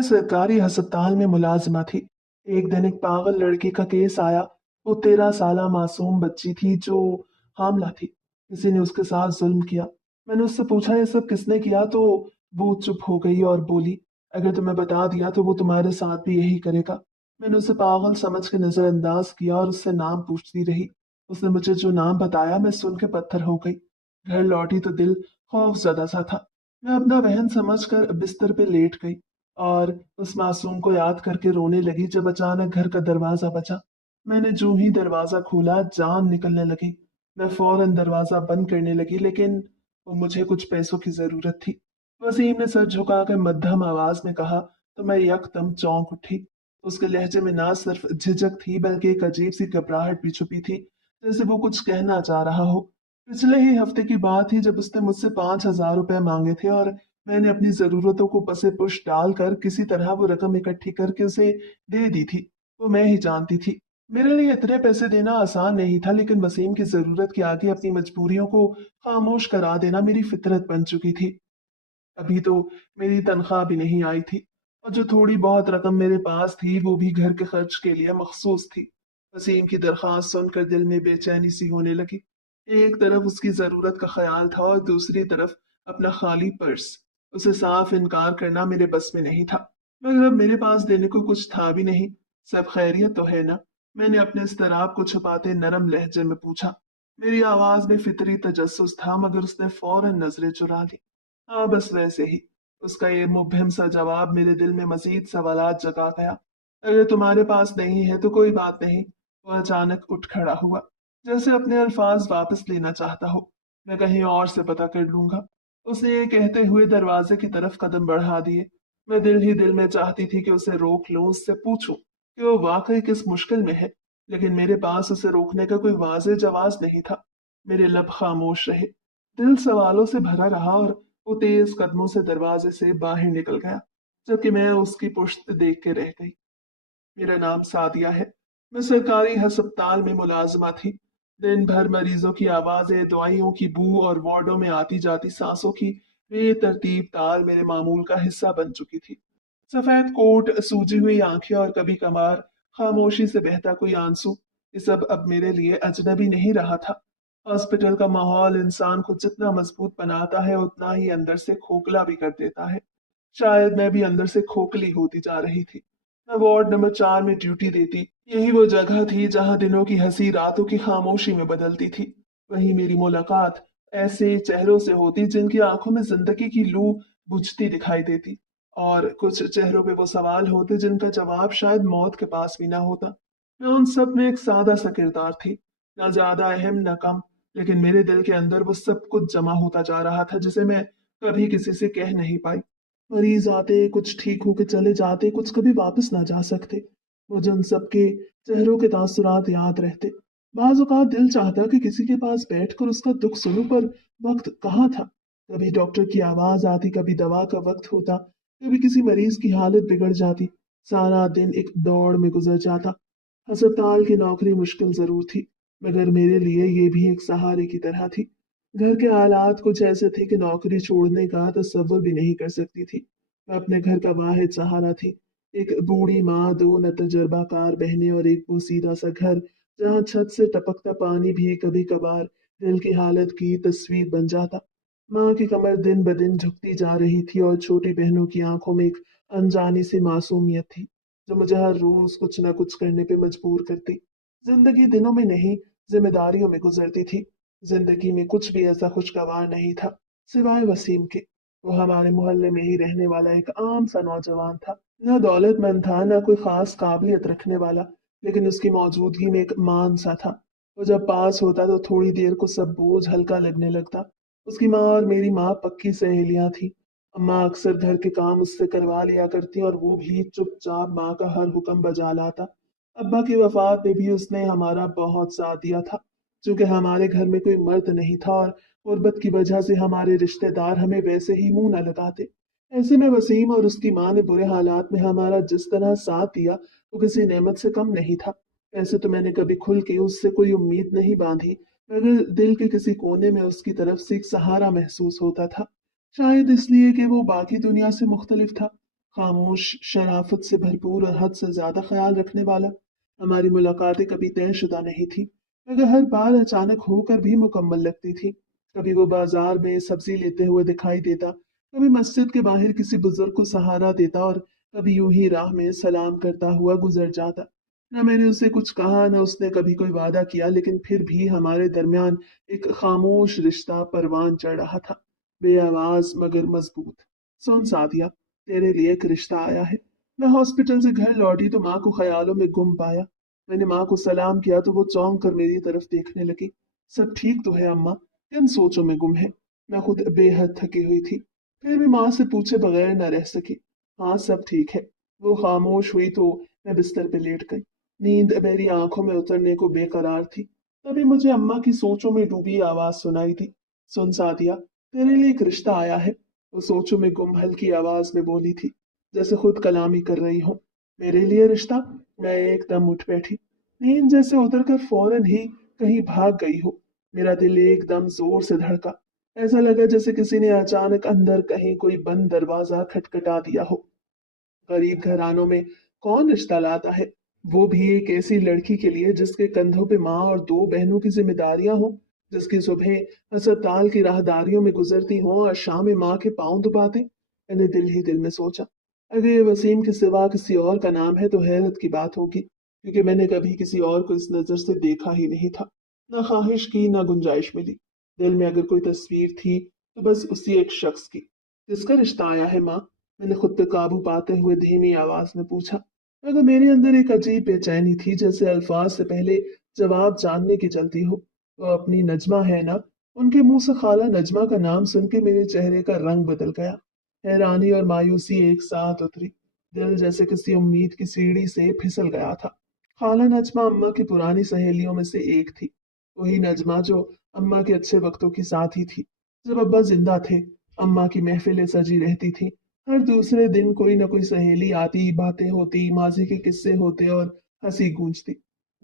मैं सरकारी अस्पताल में मुलाजिमा थी। एक दिन एक पागल लड़की का केस आया। वो 13 साला मासूम बच्ची थी जो हामला थी। किसी ने उसके साथ जुल्म किया। मैंने उससे पूछा ये सब किसने किया, तो वो चुप हो गई और बोली, अगर तुम्हें बता दिया तो वो तुम्हारे साथ भी यही करेगा। मैंने उसे पागल समझ के नजरअंदाज किया और उससे नाम पूछती रही। उसने मुझे जो नाम बताया मैं सुन के पत्थर हो गई। घर लौटी तो दिल खौफजदा सा था। मैं अपना बहन समझकर बिस्तर पे लेट गई और उस मासूम को याद करके रोने लगी जब अचानक घर का दरवाजा बजा। मैंने जो ही दरवाजा खोला जान निकलने लगी। मैं फौरन दरवाजा बंद करने लगी, लेकिन वो मुझे कुछ पैसों की जरूरत थी। वसीम ने सर झुकाकर मध्यम आवाज में कहा तो मैं यकदम चौंक उठी। उसके लहजे में ना सिर्फ झिझक थी बल्कि एक अजीब सी घबराहट भी छुपी थी, जैसे वो कुछ कहना चाह रहा हो। पिछले ही हफ्ते की बात थी जब उसने मुझसे 5,000 रुपए मांगे थे और मैंने अपनी जरूरतों को पसे पुश डालकर किसी तरह वो रकम इकट्ठी करके उसे दे दी थी। वो मैं ही जानती थी। मेरे लिए इतने पैसे देना आसान नहीं था, लेकिन वसीम की जरूरत के आगे अपनी मजबूरियों को खामोश करा देना मेरी फितरत बन चुकी थी। अभी तो मेरी तनख्वाह भी नहीं आई थी और जो थोड़ी बहुत रकम मेरे पास थी वो भी घर के खर्च के लिए मखसूस थी। वसीम की दरखास्त सुनकर दिल में बेचैनी सी होने लगी। एक तरफ उसकी जरूरत का ख्याल था और दूसरी तरफ अपना खाली पर्स। उसे साफ इनकार करना मेरे बस में नहीं था, मगर अब मेरे पास देने को कुछ था भी नहीं। सब खैरियत तो है ना? मैंने अपने इस्तराब को छुपाते नरम लहजे में पूछा। मेरी आवाज में फितरी तजस्सुस था, मगर उसने फौरन नजरें चुरा ली। हाँ, बस वैसे ही। उसका ये मुबहिम सा जवाब मेरे दिल में मजीद सवालात जगा गया। अगर तुम्हारे पास नहीं है तो कोई बात नहीं। वो अचानक उठ खड़ा हुआ, जैसे अपने अल्फाज वापस लेना चाहता हो। मैं कहीं और से पता कर लूंगा। उसने ये कहते हुए दरवाजे की तरफ कदम बढ़ा दिए। मैं दिल ही दिल में चाहती थी कि उसे रोक लूं, उससे पूछूं कि वो वाकई किस मुश्किल में है, लेकिन मेरे पास उसे रोकने का कोई वाज़ेह जवाब नहीं था। मेरे लब खामोश रहे। दिल सवालों से भरा रहा और वो तेज कदमों से दरवाजे से बाहर निकल गया, जबकि मैं उसकी पुश्त देख के रह गई। मेरा नाम सादिया है। मैं सरकारी अस्पताल में मुलाजिमा थी। दिन भर मरीजों की आवाजें, दवाइयों की बू और वार्डों में आती जाती सांसों की बेतरतीब ताल मेरे मामूल का हिस्सा बन चुकी थी। सफेद कोट, सूजी हुई आंखें और कभी कभार खामोशी से बहता कोई आंसू, ये सब अब मेरे लिए अजनबी नहीं रहा था। हॉस्पिटल का माहौल इंसान को जितना मजबूत बनाता है उतना ही अंदर से खोखला भी कर देता है। शायद मैं भी अंदर से खोखली होती जा रही थी। मैं वार्ड नंबर 4 में ड्यूटी देती। यही वो जगह थी जहां दिनों की हंसी रातों की खामोशी में बदलती थी। वहीं मेरी मुलाकात ऐसे चेहरों से होती जिनकी आंखों में जिंदगी की लू बुझती दिखाई देती, और कुछ चेहरों पे वो सवाल होते जिनका जवाब शायद मौत के पास भी ना होता। मैं उन सब में एक सादा सा किरदार थी, ना ज्यादा अहम ना कम, लेकिन मेरे दिल के अंदर वो सब कुछ जमा होता जा रहा था जिसे मैं कभी किसी से कह नहीं पाई। मरीज आते, कुछ ठीक होके चले जाते, कुछ कभी वापस ना जा सकते। मुझे उन सबके चेहरों के तासुरात याद रहते। बाज औकात दिल चाहता कि किसी के पास बैठकर उसका दुख सुनूं, पर वक्त कहाँ था। कभी डॉक्टर की आवाज आती, कभी दवा का वक्त होता, कभी किसी मरीज की हालत बिगड़ जाती। सारा दिन एक दौड़ में गुजर जाता। अस्पताल की नौकरी मुश्किल जरूर थी, मगर मेरे लिए ये भी एक सहारे की तरह थी। घर के हालात कुछ ऐसे थे कि नौकरी छोड़ने का तसव्वुर भी नहीं कर सकती थी। मैं अपने घर का वाहिद सहारा थी। एक बूढ़ी माँ, दो न तजर्बाकार बहनें और एक वो सीधा सा घर जहाँ छत से टपकता पानी भी कभी कभार दिल की हालत की तस्वीर बन जाता। माँ की कमर दिन ब दिन झुकती जा रही थी और छोटी बहनों की आंखों में एक अनजानी सी मासूमियत थी जो मुझे हर रोज कुछ न कुछ करने पे मजबूर करती। जिंदगी दिनों में नहीं, जिम्मेदारियों में गुजरती थी। जिंदगी में कुछ भी ऐसा खुशगवार नहीं था सिवाय वसीम के। वो हमारे मोहल्ले में ही रहने वाला एक आम सा नौजवान था। न दौलतमंद था, न कोई खास काबिलियत रखने वाला, लेकिन उसकी मौजूदगी में एक मान सा था। वो जब पास होता तो थोड़ी देर को सब बोझ हल्का लगने लगता। उसकी माँ और मेरी माँ पक्की सहेलियां थी। अम्मा अक्सर घर के काम उससे करवा लिया करती और वो भी चुपचाप माँ का हर हुक्म बजा लाता। अब्बा की वफात में भी उसने हमारा बहुत साथ दिया था, क्योंकि हमारे घर में कोई मर्द नहीं था और गुर्बत की वजह से हमारे रिश्तेदार हमें वैसे ही मुंह न लगाते। ऐसे में वसीम और उसकी माँ ने बुरे हालात में हमारा जिस तरह साथ दिया वो किसी नेमत से कम नहीं था। ऐसे तो मैंने कभी खुल के उससे कोई उम्मीद नहीं बांधी, मगर दिल के किसी कोने में उसकी तरफ से एक सहारा महसूस होता था। शायद इसलिए कि वो बाकी दुनिया से मुख्तलिफ था, खामोश, शराफत से भरपूर और हद से ज्यादा ख्याल रखने वाला। हमारी मुलाकातें कभी तयशुदा नहीं थी, मगर हर बार अचानक होकर भी मुकम्मल लगती थी। कभी वो बाजार में सब्जी लेते हुए दिखाई देता, कभी मस्जिद के बाहर किसी बुजुर्ग को सहारा देता, और कभी यूं ही राह में सलाम करता हुआ गुजर जाता। न मैंने उसे कुछ कहा, न उसने कभी कोई वादा किया, लेकिन फिर भी हमारे दरमियान एक खामोश रिश्ता परवान चढ़ रहा था, बेआवाज मगर मजबूत। सुन सादिया, तेरे लिए एक रिश्ता आया है। मैं हॉस्पिटल से घर लौटी तो माँ को ख्यालों में गुम पाया। मैंने माँ को सलाम किया तो वो चौंक कर मेरी तरफ देखने लगी। सब ठीक तो है अम्मा? किन सोचों में गुम है? मैं खुद बेहद थकी हुई थी, फिर भी माँ से पूछे बगैर न रह सकी। हाँ, सब ठीक है। वो खामोश हुई तो मैं बिस्तर पे लेट गई। नींद मेरी आंखों में उतरने को बेकरार थी। तभी मुझे अम्मा की सोचों में डूबी आवाज सुनाई दी। सुन सादिया, तेरे लिए एक रिश्ता आया है। वो सोचों में गुम हल्की आवाज में बोली थी, जैसे खुद कलामी कर रही हो। मेरे लिए रिश्ता? मैं एकदम उठ बैठी। नींद जैसे उतर कर फौरन ही कहीं भाग गई हो। मेरा दिल एकदम जोर से धड़का। ऐसा लगा जैसे किसी ने अचानक अंदर कहीं कोई बंद दरवाजा खटखटा दिया हो। गरीब घरानों में कौन रिश्ता लाता है, वो भी एक ऐसी लड़की के लिए जिसके कंधों पे माँ और दो बहनों की जिम्मेदारियां हो, जिसकी सुबह अस्पताल की राहदारियों में गुजरती हो और शाम में माँ के पांव दबाते। मैंने दिल ही दिल में सोचा, अगर ये वसीम के सिवा किसी और का नाम है तो हैरत की बात होगी, क्योंकि मैंने कभी किसी और को इस नजर से देखा ही नहीं था। ना ख्वाहिश की, ना गुंजाइश मिली। दिल में अगर कोई तस्वीर थी तो बस उसी एक शख्स की। जिसका रिश्ता आया है माँ? मैंने खुद पे काबू पाते हुए धीमी आवाज में पूछा, मगर मेरे अंदर एक अजीब बेचैनी थी, जैसे अल्फाज से पहले जवाब जानने की चलती हो। तो अपनी नजमा है ना? उनके मुंह से खाला नजमा का नाम सुन के मेरे चेहरे का रंग बदल गया। हैरानी और मायूसी एक साथ उतरी। दिल जैसे किसी उम्मीद की सीढ़ी से फिसल गया था। खाला नजमा अम्मा की पुरानी सहेलियों में से एक थी। वही नजमा जो अम्मा के अच्छे वक्तों की साथी थी। जब अब्बा जिंदा थे, अम्मा की महफिलें सजी रहती थी। हर दूसरे दिन कोई ना कोई सहेली आती, बातें होती, माजी के किस्से होते और हंसी गूंजती।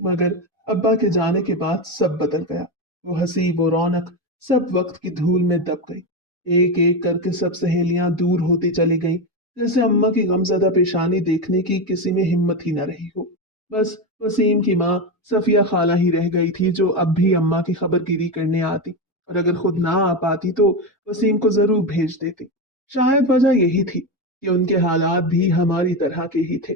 मगर अब्बा के जाने के बाद सब बदल गया। वो हंसी, वो रौनक, सब वक्त की धूल में दब गई। एक एक करके सब सहेलियां दूर होती चली गईं, जैसे अम्मा की गमजदा पेशानी देखने की किसी में हिम्मत ही न रही हो। बस वसीम की माँ सफिया खाला ही रह गई थी, जो अब भी अम्मा की खबरगिरी करने आती, और अगर खुद ना आ पाती तो वसीम को जरूर भेज देती। शायद वजह यही थी कि उनके हालात भी हमारी तरह के ही थे।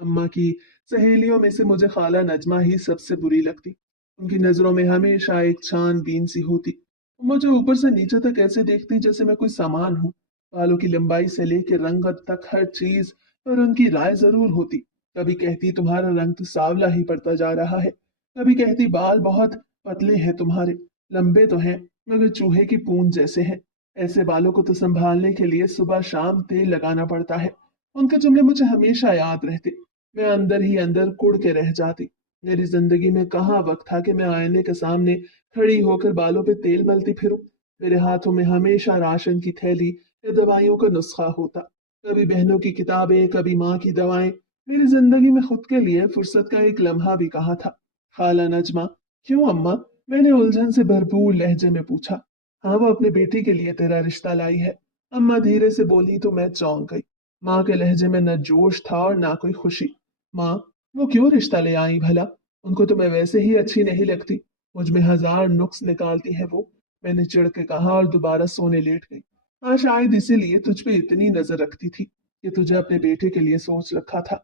अम्मा की सहेलियों में से मुझे खाला नजमा ही सबसे बुरी लगती। उनकी नजरों में हमेशा एक छानबीन सी होती। वो मुझे ऊपर से नीचे तक ऐसे देखती जैसे मैं कोई सामान हूँ। बालों की लंबाई से लेकर रंगत तक हर चीज पर उनकी राय जरूर होती। कभी कहती तुम्हारा रंग तो सांवला ही पड़ता जा रहा है, कभी कहती बाल बहुत पतले हैं तुम्हारे, लंबे तो हैं मगर चूहे की पूंछ जैसे हैं। ऐसे बालों को तो संभालने के लिए सुबह शाम तेल लगाना पड़ता है। उनके जुमले मुझे हमेशा याद रहते। मैं अंदर ही अंदर कुड़ के रह जाती। मेरी जिंदगी में कहाँ वक्त था कि मैं आईने के सामने खड़ी होकर बालों पे तेल मलती फिरूं। मेरे हाथों में हमेशा राशन की थैली या दवाइयों का नुस्खा होता। कभी बहनों की किताबें, कभी माँ की दवाएं। मेरी जिंदगी में खुद के लिए फुर्सत का एक लम्हा भी कहाँ था। खाला नजमा, क्यों अम्मा? मैंने उलझन से भरपूर लहजे में पूछा। हाँ, वो अपनी बेटी के लिए तेरा रिश्ता लाई है। अम्मा धीरे से बोली तो मैं चौंक गई। माँ के लहजे में न जोश था और ना कोई खुशी। माँ, वो क्यों रिश्ता ले आई भला? उनको तो मैं वैसे ही अच्छी नहीं लगती। मुझ में हजार नुक्स निकालती है वो। मैंने चिढ़ के कहा और दोबारा सोने लेट गई। हाँ, शायद इसीलिए तुझ पे इतनी नजर रखती थी कि तुझे अपने बेटे के लिए सोच रखा था।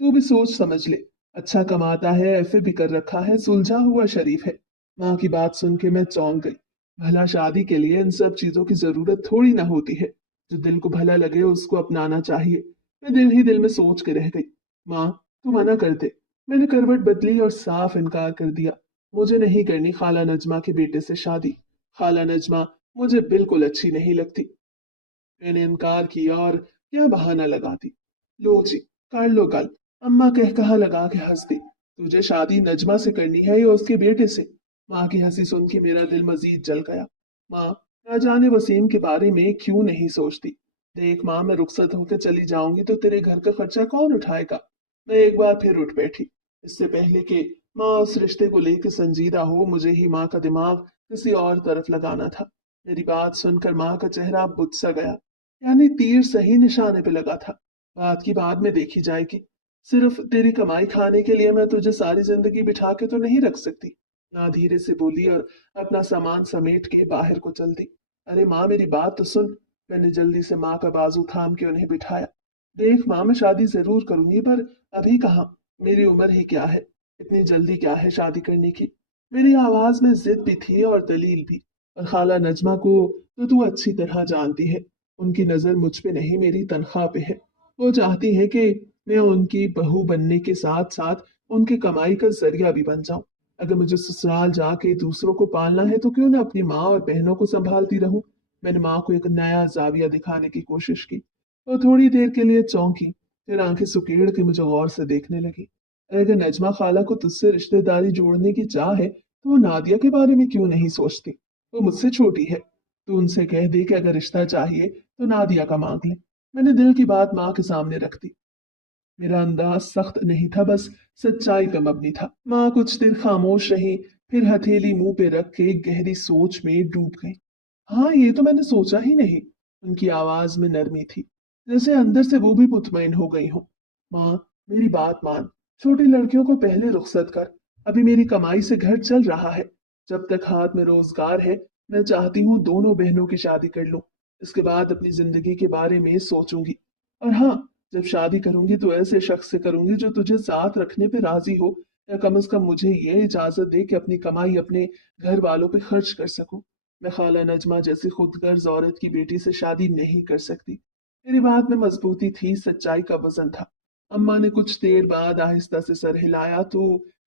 तू भी सोच समझ ले। अच्छा कमाता है, एफए भी कर रखा है, सुलझा हुआ शरीफ है। माँ की बात सुन के मैं चौंक गई। भला शादी के लिए इन सब चीजों की जरूरत थोड़ी ना होती है। जो दिल को भला लगे उसको अपनाना चाहिए। मैं दिल ही दिल में सोच के रह गई। माँ, तू मना कर दे। मैंने करवट बदली और साफ इनकार कर दिया। मुझे नहीं करनी खाला नजमा के बेटे से शादी। खाला नजमा मुझे बिल्कुल अच्छी नहीं लगती। मैंने इनकार किया और क्या बहाना लगाती। लो जी, कर लो गल। अम्मा कह कहा लगा के हंस दी। तुझे शादी नजमा से करनी है या उसके बेटे से? माँ की हंसी सुन के मेरा दिल मजीद जल गया। माँ, ना जाने वसीम के बारे में क्यों नहीं सोचती। देख माँ, मैं रुखसत होकर चली जाऊंगी तो तेरे घर का खर्चा कौन उठाएगा? मैं एक बार फिर उठ बैठी। इससे पहले कि माँ उस रिश्ते को लेकर संजीदा हो, मुझे ही माँ का दिमाग किसी और तरफ लगाना था। मेरी बात सुनकर माँ का चेहरा बुझ सा गया। यानी तीर सही निशाने पे लगा था। बात की बाद में देखी जाएगी। सिर्फ तेरी कमाई खाने के लिए मैं तुझे सारी जिंदगी बिठा के तो नहीं रख सकती। ना धीरे से बोली और अपना सामान समेट के बाहर को चल दी। अरे माँ, मेरी बात तो सुन। मैंने जल्दी से माँ का बाजू थाम के उन्हें बिठाया। देख माँ, मैं शादी जरूर करूंगी, पर अभी कहाँ। मेरी उम्र ही क्या है, इतनी जल्दी क्या है शादी करने की। मेरी आवाज में जिद भी थी और दलील भी। और खाला नजमा को तो तू अच्छी तरह जानती है। उनकी नजर मुझ पे नहीं, मेरी तनख्वाह पे है। वो चाहती है कि मैं उनकी बहू बनने के साथ साथ उनकी कमाई का जरिया भी बन जाऊं। अगर मुझे ससुराल जाके दूसरों को पालना है तो क्यों ना अपनी माँ और बहनों को संभालती रहूं। मैंने माँ को एक नया जाविया दिखाने की कोशिश की। वो थोड़ी देर के लिए चौंकी, फिर आंखें सुकेड़ के मुझे गौर से देखने लगी। अगर नजमा खाला को तुझसे रिश्तेदारी जोड़ने की चाह है तो वो नादिया के बारे में क्यों नहीं सोचती। वो मुझसे छोटी है। तू उनसे कह दे कि अगर रिश्ता चाहिए तो नादिया का मांग ले। मैंने दिल की बात माँ के सामने रख दी। मेरा अंदाज सख्त नहीं था, बस सच्चाई पे मबनी था। माँ कुछ देर खामोश रही, फिर हथेली मुंह पे रख के गहरी सोच में डूब गई। हाँ, ये तो मैंने सोचा ही नहीं। उनकी आवाज में नरमी थी, जैसे अंदर से वो भी मुतमईन हो गई हो। माँ, मेरी बात मान। छोटी लड़कियों को पहले रुखसत कर। अभी मेरी कमाई से घर चल रहा है। जब तक हाथ में रोजगार है, मैं चाहती हूँ दोनों बहनों की शादी कर लूं। इसके बाद अपनी जिंदगी के बारे में सोचूंगी। और हाँ, जब शादी करूंगी तो ऐसे शख्स से करूंगी जो तुझे साथ रखने पे राजी हो, या कम से कम मुझे ये इजाजत दे कि अपनी कमाई अपने घर वालों पे खर्च कर सकूं। मैं खाला नजमा जैसी खुदगर्ज औरत की बेटी से शादी नहीं कर सकती। मेरी बात में मजबूती थी, सच्चाई का वजन था। अम्मा ने कुछ देर बाद आहिस्ता से सर हिलाया। तो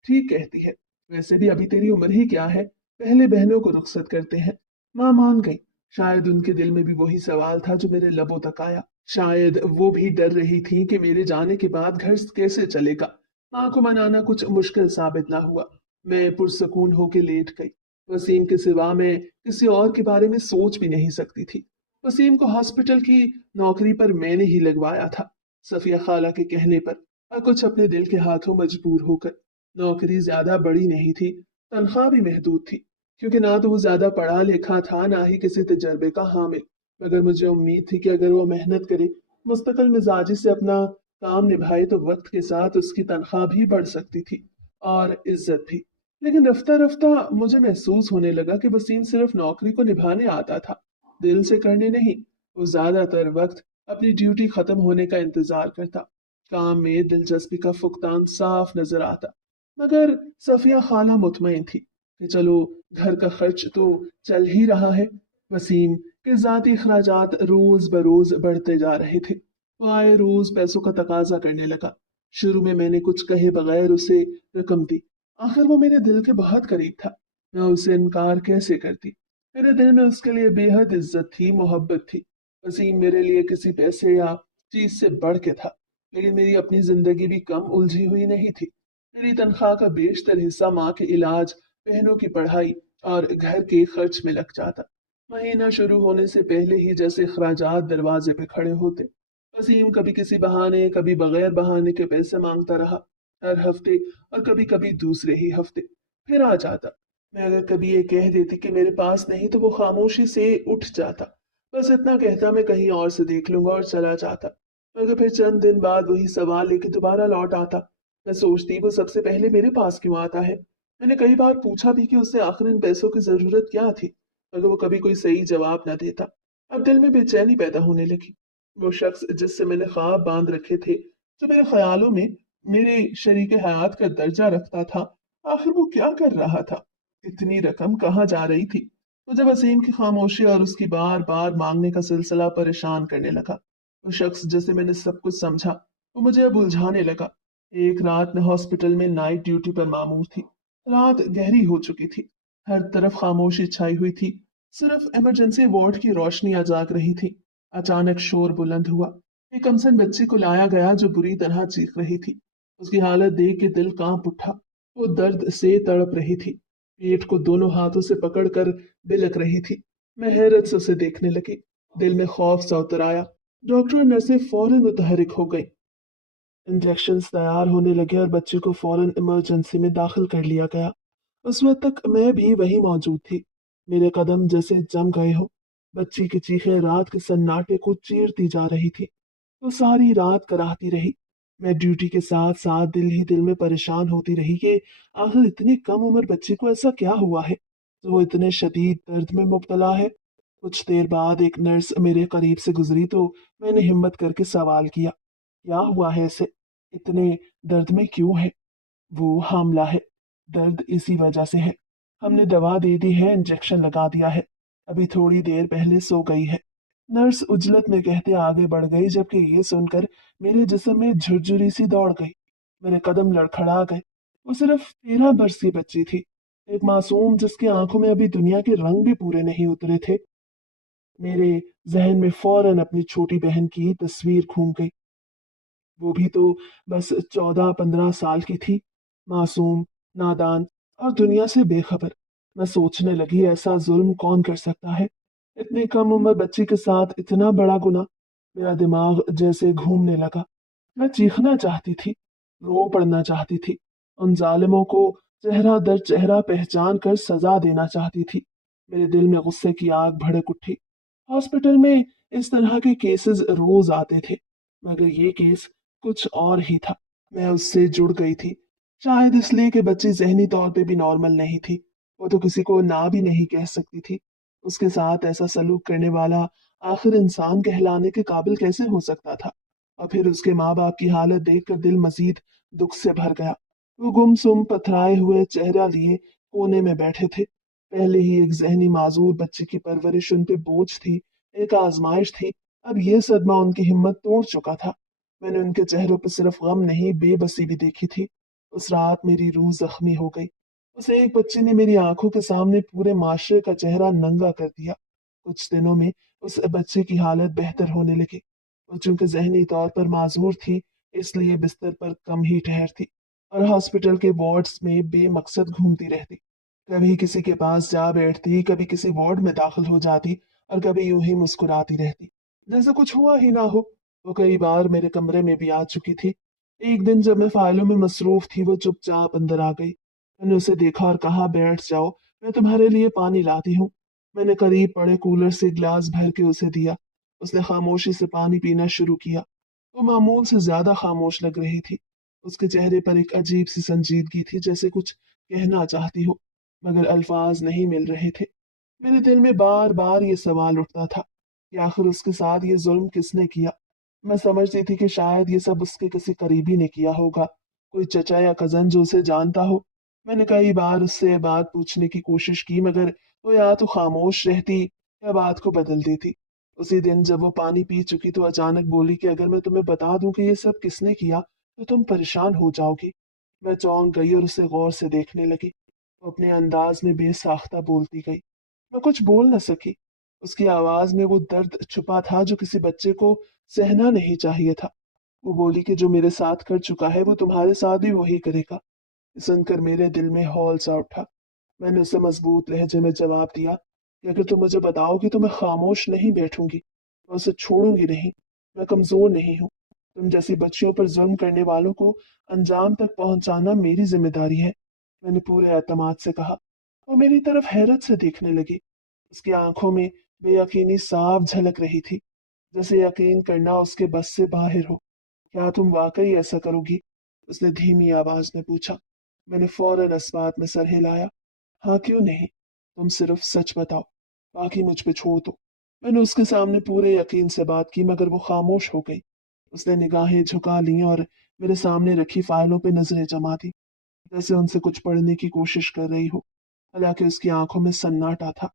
ठीक कहती है। वैसे भी अभी तेरी उम्र ही क्या है, पहले बहनों को रुखसत करते हैं। माँ मान गई। शायद उनके दिल में भी वही सवाल था जो मेरे लबों तक आया। शायद वो भी डर रही थी कि मेरे जाने के बाद घर कैसे चलेगा। माँ को मनाना कुछ मुश्किल साबित ना हुआ। मैं पुरसकून होके लेट गई। वसीम के सिवा मैं किसी और के बारे में सोच भी नहीं सकती थी। वसीम को हॉस्पिटल की नौकरी पर मैंने ही लगवाया था, सफिया खाला के कहने पर, और कुछ अपने दिल के हाथों मजबूर होकर। नौकरी ज्यादा बड़ी नहीं थी, तनख्वाह भी महदूद थी, क्योंकि ना तो वो ज्यादा पढ़ा लिखा था, ना ही किसी तजर्बे का हामिल। मगर मुझे उम्मीद थी कि अगर वो मेहनत करे, मुस्तकिल मिजाजी से अपना काम निभाए, तो वक्त के साथ उसकी तनख्वाह भी बढ़ सकती थी और इज्जत भी। लेकिन रफ्ता रफ्ता मुझे महसूस होने लगा कि वसीम सिर्फ नौकरी को निभाने आता था, दिल से करने नहीं। वो ज्यादातर वक्त अपनी ड्यूटी खत्म होने का इंतजार करता। काम में दिलचस्पी का फुकतान साफ नजर आता। मगर सफिया खाला मुतमईन थी कि चलो, घर का खर्च तो चल ही रहा है। वसीम के जाती अखराजात रोज बरोज बढ़ते जा रहे थे। वो आए रोज पैसों का तकाजा करने लगा। शुरू में मैंने कुछ कहे बगैर उसे रकम दी। आखिर वो मेरे दिल के बहुत करीब था, मैं उसे इनकार कैसे करती। मेरे दिल में उसके लिए बेहद इज्जत थी, मोहब्बत थी। वसीम मेरे लिए किसी पैसे या चीज से बढ़ के था। लेकिन मेरी अपनी जिंदगी भी कम उलझी हुई नहीं थी। मेरी तनख्वाह का बेशतर हिस्सा माँ के इलाज, बहनों की पढ़ाई और घर के खर्च में लग जाता। महीना शुरू होने से पहले ही जैसे अखराजात दरवाजे पे खड़े होते। वसीम कभी किसी बहाने, कभी बगैर बहाने के पैसे मांगता रहा, हर हफ्ते और कभी कभी दूसरे ही हफ्ते। फिर आ जाता। मैं अगर कभी ये कह देती कि मेरे पास नहीं, तो वो खामोशी से उठ जाता। बस इतना कहता, मैं कहीं और से देख लूंगा, और चला जाता। मगर फिर चंद दिन बाद वही सवाल लेके दोबारा लौट आता। मैं सोचती, वो सबसे पहले मेरे पास क्यों आता है। मैंने कई बार पूछा भी कि उसे आखिर इन पैसों की जरूरत क्या थी, मगर वो कभी कोई सही जवाब न देता। अब दिल में बेचैनी पैदा होने लगी। वो शख्स जिससे मैंने ख्वाब बांध रखे थे, जो मेरे ख्यालों में मेरे शरीक हयात का दर्जा रखता था, आखिर वो क्या कर रहा था। इतनी रकम कहाँ जा रही थी। मुझे वसीम की खामोशी और उसकी बार बार मांगने का सिलसिला परेशान करने लगा। वो शख्स जिसे मैंने सब कुछ समझा, वो मुझे अब उलझाने लगा। एक रात मैं हॉस्पिटल में नाइट ड्यूटी पर मामूर थी। रात गहरी हो चुकी थी। हर तरफ खामोशी छाई हुई थी। सिर्फ इमरजेंसी वार्ड की रोशनियां जाग रही थी। अचानक शोर बुलंद हुआ। एक कमसन बच्ची को लाया गया जो बुरी तरह चीख रही थी। उसकी हालत देख के दिल कांप उठा। वो दर्द से तड़प रही थी, पेट को दोनों हाथों से पकड़कर बिलक रही थी। मैं हैरत से उसे देखने लगी। दिल में खौफ सा उतर आया। डॉक्टर और नर्सें फौरन मुतहरिक हो गई। इंजेक्शन तैयार होने लगे और बच्चे को फौरन इमरजेंसी में दाखिल कर लिया गया। उस वक्त तक मैं भी वहीं मौजूद थी। मेरे कदम जैसे जम गए हो। बच्ची की चीखें रात के सन्नाटे को चीरती जा रही थी। वो सारी रात कराहती रही। मैं ड्यूटी के साथ साथ दिल ही दिल में परेशान होती रही कि आखिर इतनी कम उम्र बच्ची को ऐसा क्या हुआ है तो वो इतने शदीद दर्द में मुब्तला है। कुछ देर बाद एक नर्स मेरे करीब से गुजरी तो मैंने हिम्मत करके सवाल किया, क्या हुआ है इसे, इतने दर्द में क्यों है? वो हामला है, दर्द इसी वजह से है। हमने दवा दे दी है, इंजेक्शन लगा दिया है, अभी थोड़ी देर पहले सो गई है। नर्स उजलत में कहते आगे बढ़ गई, जबकि ये सुनकर मेरे जिस्म में झुरझुरी सी दौड़ गई। मेरे कदम लड़खड़ा गए। वो सिर्फ 13 वर्ष की बच्ची थी, एक मासूम जिसकी आंखों में अभी दुनिया के रंग भी पूरे नहीं उतरे थे। मेरे जहन में फौरन अपनी छोटी बहन की तस्वीर घूम गई। वो भी तो बस 14-15 साल की थी, मासूम, नादान और दुनिया से बेखबर। मैं सोचने लगी, ऐसा जुल्म कौन कर सकता है, इतनी कम उम्र बच्ची के साथ इतना बड़ा गुनाह। मेरा दिमाग जैसे घूमने लगा। मैं चीखना चाहती थी, रो पड़ना चाहती थी, उन जालिमों को चेहरा दर चेहरा पहचान कर सजा देना चाहती थी। मेरे दिल में गुस्से की आग भड़क उठी। हॉस्पिटल में इस तरह के केसेस रोज आते थे, मगर ये केस कुछ और ही था। मैं उससे जुड़ गई थी, शायद इसलिए कि बच्ची जहनी तौर पे भी नॉर्मल नहीं थी। वो तो किसी को ना भी नहीं कह सकती थी। उसके साथ ऐसा सलूक करने वाला आखिर इंसान कहलाने के काबिल कैसे हो सकता था? और फिर उसके माँ बाप की हालत देखकर दिल मजीद दुख से भर गया। वो गुमसुम पथराए हुए चेहरा लिए कोने में बैठे थे। पहले ही एक जहनी माजूर बच्चे की परवरिश उन पे बोझ थी, एक आजमाइश थी। अब ये सदमा उनकी हिम्मत तोड़ चुका था। मैंने उनके चेहरों पर सिर्फ गम नहीं, बेबसी भी देखी थी। उस रात मेरी रूह जख्मी हो गई। उस एक बच्चे ने मेरी आंखों के सामने पूरे माशरे का चेहरा नंगा कर दिया। कुछ दिनों में उस बच्चे की हालत बेहतर होने लगी। वो चूंकि जहनी तौर पर माजूर थी, इसलिए बिस्तर पर कम ही ठहरती और हॉस्पिटल के वार्ड्स में बेमकसद घूमती रहती। कभी किसी के पास जा बैठती, कभी किसी वार्ड में दाखिल हो जाती और कभी यूं ही मुस्कुराती रहती, जैसे कुछ हुआ ही ना हो। वो कई बार मेरे कमरे में भी आ चुकी थी। एक दिन जब मैं फाइलों में मसरूफ थी, वो चुपचाप अंदर आ गई। मैंने उसे देखा और कहा, बैठ जाओ, मैं तुम्हारे लिए पानी लाती हूँ। मैंने करीब पड़े कूलर से गिलास भर के उसे दिया। उसने खामोशी से पानी पीना शुरू किया। वो मामूल से ज्यादा खामोश लग रही थी। उसके चेहरे पर एक अजीब सी संजीदगी थी, जैसे कुछ कहना चाहती हो, मगर अल्फाज नहीं मिल रहे थे। मेरे दिल में बार बार ये सवाल उठता था कि आखिर उसके साथ ये जुल्म किसने किया। मैं समझती थी कि शायद ये सब उसके किसी करीबी ने किया होगा, कोई चचा या कजन जो उसे जानता हो। मैंने कई बार उससे बात पूछने की कोशिश की, मगर वो या तो खामोश रहती या बात को बदल देती। उसी दिन जब वो पानी पी चुकी तो अचानक बोली कि अगर मैं तुम्हें बता दूं कि ये सब किसने किया तो तुम परेशान हो जाओगी। मैं चौंक गई और उसे गौर से देखने लगी। वो अपने अंदाज में बेसाख्ता बोलती गई। मैं कुछ बोल न सकी। उसकी आवाज में वो दर्द छुपा था जो किसी बच्चे को सहना नहीं चाहिए था। वो बोली कि जो मेरे साथ कर चुका है वो तुम्हारे साथ भी वही करेगा। सुनकर मेरे दिल में हौल सा उठा। मैंने उसे मजबूत लहजे में जवाब दिया कि अगर तुम मुझे बताओगी तो मैं खामोश नहीं बैठूंगी, मैं उसे छोड़ूंगी नहीं। मैं कमजोर नहीं हूँ। तुम जैसी बच्चियों पर जुल्म करने वालों को अंजाम तक पहुंचाना मेरी जिम्मेदारी है। मैंने पूरे एतमाद से कहा। वो मेरी तरफ हैरत से देखने लगी। उसकी आंखों में बेयकीनी साफ झलक रही थी, जैसे यकीन करना उसके बस से बाहर हो। क्या तुम वाकई ऐसा करोगी? उसने धीमी आवाज में पूछा। मैंने फौरन इस बात में सर हिलाया। हाँ, क्यों नहीं, तुम सिर्फ सच बताओ, बाकी मुझ पे छोड़ दो। मैंने उसके सामने पूरे यकीन से बात की, मगर वो खामोश हो गई। उसने निगाहें झुका ली और मेरे सामने रखी फाइलों पे नजरें जमा दी, जैसे उनसे कुछ पढ़ने की कोशिश कर रही हो। हालांकि उसकी आंखों में सन्नाटा था,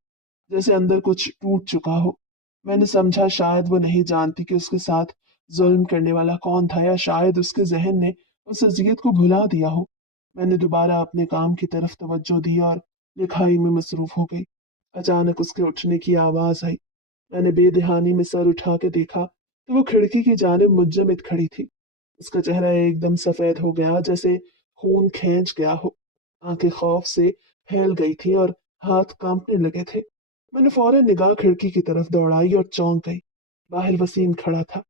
जैसे अंदर कुछ टूट चुका हो। मैंने समझा शायद वो नहीं जानती कि उसके साथ जुल्म करने वाला कौन था, या शायद उसके जहन ने उस अजियत को भुला दिया हो। मैंने दोबारा अपने काम की तरफ तवज्जो दी और लिखाई में मसरूफ हो गई। अचानक उसके उठने की आवाज आई। मैंने बेदहानी में सर उठा के देखा तो वो खिड़की की जानिब मुंजमद खड़ी थी। उसका चेहरा एकदम सफेद हो गया, जैसे खून खींच गया हो। आंखें खौफ से फैल गई थी और हाथ कांपने लगे थे। मैंने फौरन निगाह खिड़की की तरफ दौड़ाई और चौंक गई। बाहर वसीम खड़ा था।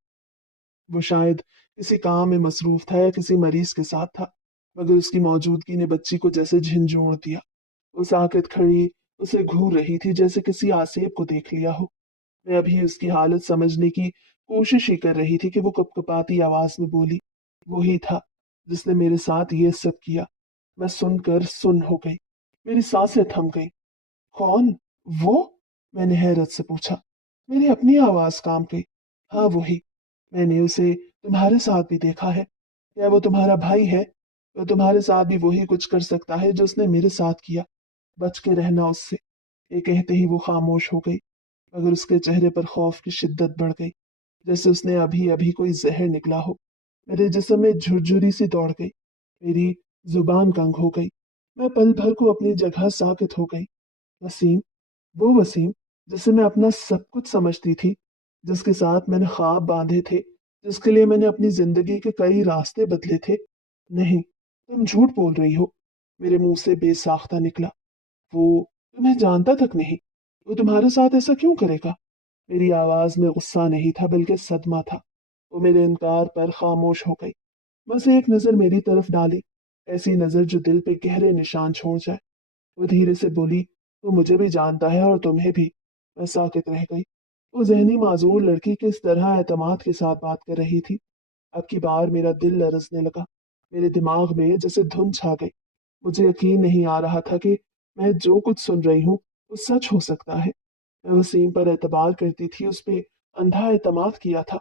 वो शायद किसी काम में मसरूफ था या किसी मरीज के साथ था, मगर उसकी मौजूदगी ने बच्ची को जैसे झंझोड़ दिया। वो साकित खड़ी उसे घूर रही थी, जैसे किसी आसेब को देख लिया हो। मैं अभी उसकी हालत समझने की कोशिश ही कर रही थी कि वो कपकपाती आवाज में बोली, वही था जिसने मेरे साथ ये सब किया। मैं सुनकर सुन हो गई, मेरी सांसें थम गई। कौन? वो? मैंने हैरत से पूछा। मेरी अपनी आवाज काम गई। हाँ वही, मैंने उसे तुम्हारे साथ भी देखा है। क्या वो तुम्हारा भाई है? तो तुम्हारे साथ भी वही कुछ कर सकता है जो उसने मेरे साथ किया। बच के रहना उससे। ये कहते ही वो खामोश हो गई, मगर उसके चेहरे पर खौफ की शिद्दत बढ़ गई, जैसे उसने अभी अभी कोई जहर निकला हो। मेरे जिस्म में झुरझुरी सी दौड़ गई, मेरी जुबान तंग हो गई। मैं पल भर को अपनी जगह साकित हो गई। वसीम, वो वसीम जिसे मैं अपना सब कुछ समझती थी, जिसके साथ मैंने ख्वाब बांधे थे, जिसके लिए मैंने अपनी जिंदगी के कई रास्ते बदले थे। नहीं, तुम झूठ बोल रही हो। मेरे मुंह से बेसाख्ता निकला। वो तुम्हें जानता तक नहीं, वो तुम्हारे साथ ऐसा क्यों करेगा? मेरी आवाज में गुस्सा नहीं था बल्कि सदमा था। वो मेरे इनकार पर खामोश हो गई, बस एक नजर मेरी तरफ डाली, ऐसी नजर जो दिल पे गहरे निशान छोड़ जाए। वो धीरे से बोली, तो मुझे भी जानता है और तुम्हें भी। मैं साकित रह गई। वो जहनी माजूर लड़की किस तरह एतमाद के साथ बात कर रही थी। अब की बार मेरा दिल लरजने लगा, मेरे दिमाग में जैसे धुंध छा गई। मुझे यकीन नहीं आ रहा था कि मैं जो कुछ सुन रही हूँ वो सच हो सकता है। मैं वसीम पर एतबार करती थी, उस पे अंधा एतमाद किया था,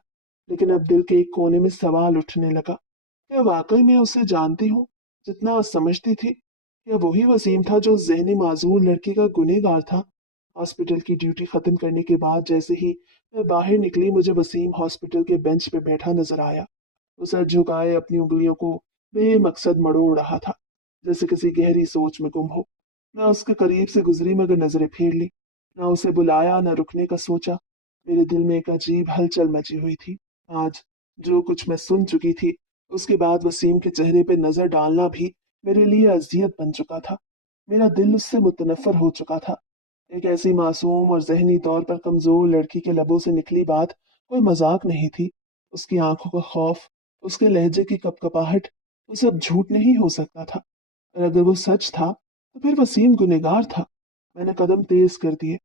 लेकिन अब दिल के एक कोने में सवाल उठने लगा, क्या वाकई मैं उसे जानती हूँ जितना समझती थी? क्या वही वसीम था जो जहनी माजूर लड़की का गुनहगार था? हॉस्पिटल की ड्यूटी खत्म करने के बाद जैसे ही मैं बाहर निकली, मुझे वसीम हॉस्पिटल के बेंच पे बैठा नजर आया। वो सर झुकाए अपनी उंगलियों को बेमकसद मड़ोड़ रहा था, जैसे किसी गहरी सोच में गुम हो। मैं उसके करीब से गुजरी मगर नजरें फेर ली, ना उसे बुलाया ना रुकने का सोचा। मेरे दिल में एक अजीब हलचल मची हुई थी। आज जो कुछ मैं सुन चुकी थी, उसके बाद वसीम के चेहरे पे नजर डालना भी मेरे लिए अजियत बन चुका था। मेरा दिल उससे मुतनफर हो चुका था। एक ऐसी मासूम और जहनी तौर पर कमजोर लड़की के लबों से निकली बात कोई मजाक नहीं थी। उसकी आंखों का खौफ, उसके लहजे की कपकपाहट, वो सब झूठ नहीं हो सकता था। और अगर वो सच था तो फिर वसीम गुनहगार था। मैंने कदम तेज कर दिए,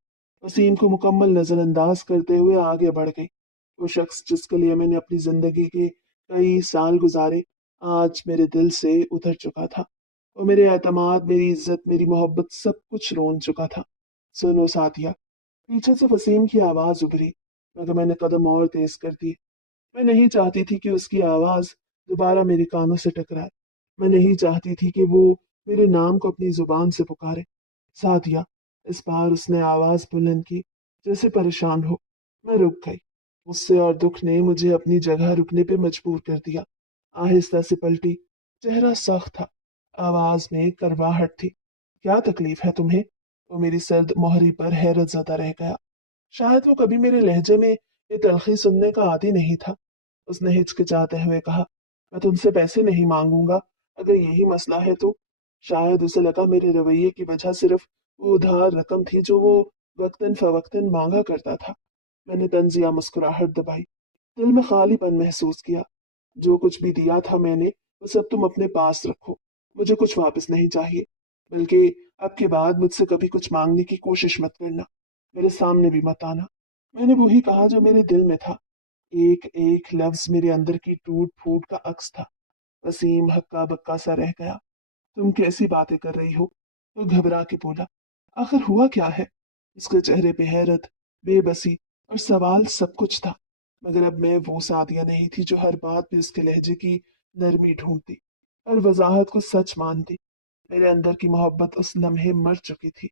वसीम को मुकम्मल नजरअंदाज करते हुए आगे बढ़ गई। वो शख्स जिसके लिए मैंने अपनी जिंदगी के कई साल गुजारे, आज मेरे दिल से उतर चुका था। वो मेरे एतमाद, मेरी इज्जत, मेरी मोहब्बत, सब कुछ रोन चुका था। सुनो साथिया, पीछे से वसीम की आवाज उभरी, मगर मैंने कदम और तेज कर दिए। मैं नहीं चाहती थी कि उसकी आवाज दोबारा मेरे कानों से टकराए। मैं नहीं चाहती थी कि वो मेरे नाम को अपनी जुबान से पुकारे। सादिया, इस बार उसने आवाज बुलंद की, जैसे परेशान हो। मैं रुक गई। गुस्से और दुख ने मुझे अपनी जगह रुकने पे मजबूर कर दिया। आहिस्ता से पलटी, चेहरा सख्त था, आवाज में करवाहट थी। क्या तकलीफ है तुम्हें? वो मेरी सर्द मोहरी पर हैरत ज़दा रह गया। शायद वो कभी मेरे लहजे में ये तलखी सुनने का आदी नहीं था। उसने हिचकिचाते हुए कहा, मैं तुमसे पैसे नहीं मांगूंगा, अगर यही मसला है तो। शायद उसे लगा मेरे रवैये की वजह सिर्फ वो उधार रकम थी जो वो वक्तन फवक्तन मांगा करता था। मैंने तंजिया मुस्कुराहट दबाई, दिल में खालीपन महसूस किया। जो कुछ भी दिया था मैंने, वो सब तुम अपने पास रखो। मुझे कुछ वापस नहीं चाहिए, बल्कि अब के बाद मुझसे कभी कुछ मांगने की कोशिश मत करना, मेरे सामने भी मत आना। मैंने वही कहा जो मेरे दिल में था। एक एक लफ्ज मेरे अंदर की टूट फूट का अक्स था। वसीम हक्का बक्का सा रह गया। तुम कैसी बातें कर रही हो? वो घबरा के बोला। आखिर हुआ क्या है? उसके चेहरे पे हैरत, बेबसी और सवाल सब कुछ था, मगर अब मैं वो सादिया नहीं थी जो हर बात पे उसके लहजे की नरमी ढूंढती और वजाहत को सच मानती। मेरे अंदर की मोहब्बत उस लम्हे मर चुकी थी।